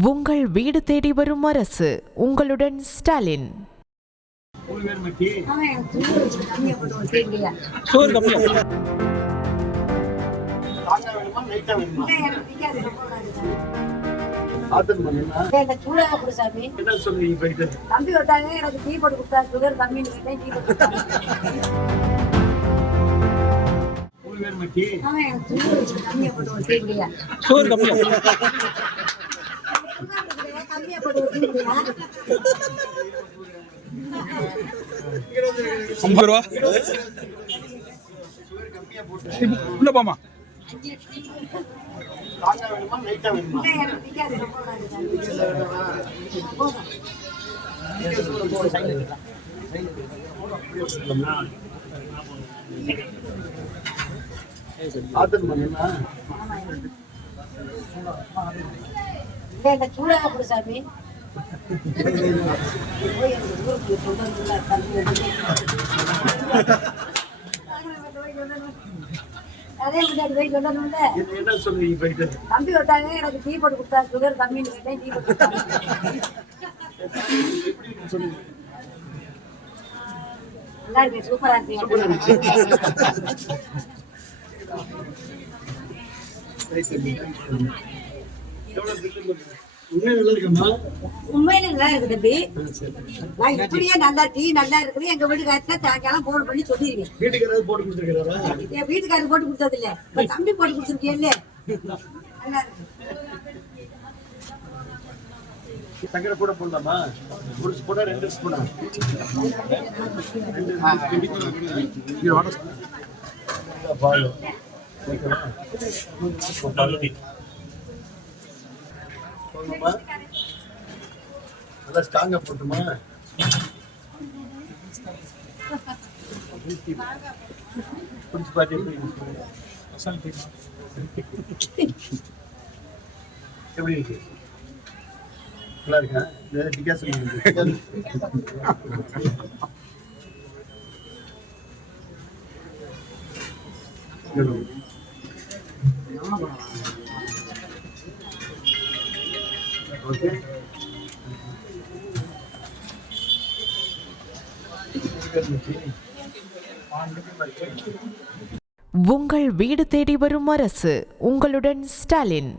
உங்கள் வீடு தேடி வரும் அரசு. உங்களுடன் ஸ்டாலின். தம்பி வந்தாங்க, எனக்கு டீ போட்டு கொடுத்தா, சுகர் கம்மின்னு கேட்டேன், டீ போட்டு போமா சூடாக கொடு சாமி. தம்பி வந்தாங்க, எனக்கு டீ போட்டு கொடுத்தா, சுகர் கம்மின்னு கேட்டேன், டீ போட்டு நல்லா இருக்கு, சூப்பரா இருக்கு. உண்மையில நல்லா இருக்கு தம்பி. நான் இப்படியே நல்லா டீ நல்லா இருக்குது. எங்க வீட்டுக்காரத்தை சாயங்காலம் போன் பண்ணி சொல்லிருக்கேன். என் வீட்டுக்காரர் போட்டு கொடுத்தது இல்ல, தம்பி போட்டு கொடுத்துருக்கேன். நல்லா இருக்கு. சங்கரை கூட போடலாமா? ஒரு ஸ்பூனா 2 ஸ்பூனா? நல்லா ஸ்ட்ராங்கா போட்டுமா? குடிச்சு பாத்து எப்படி இருக்கு? நல்லா இருக்கா? Decoction okay. உங்கள் வீடு தேடி வரும் அரசு. உங்களுடன் ஸ்டாலின்.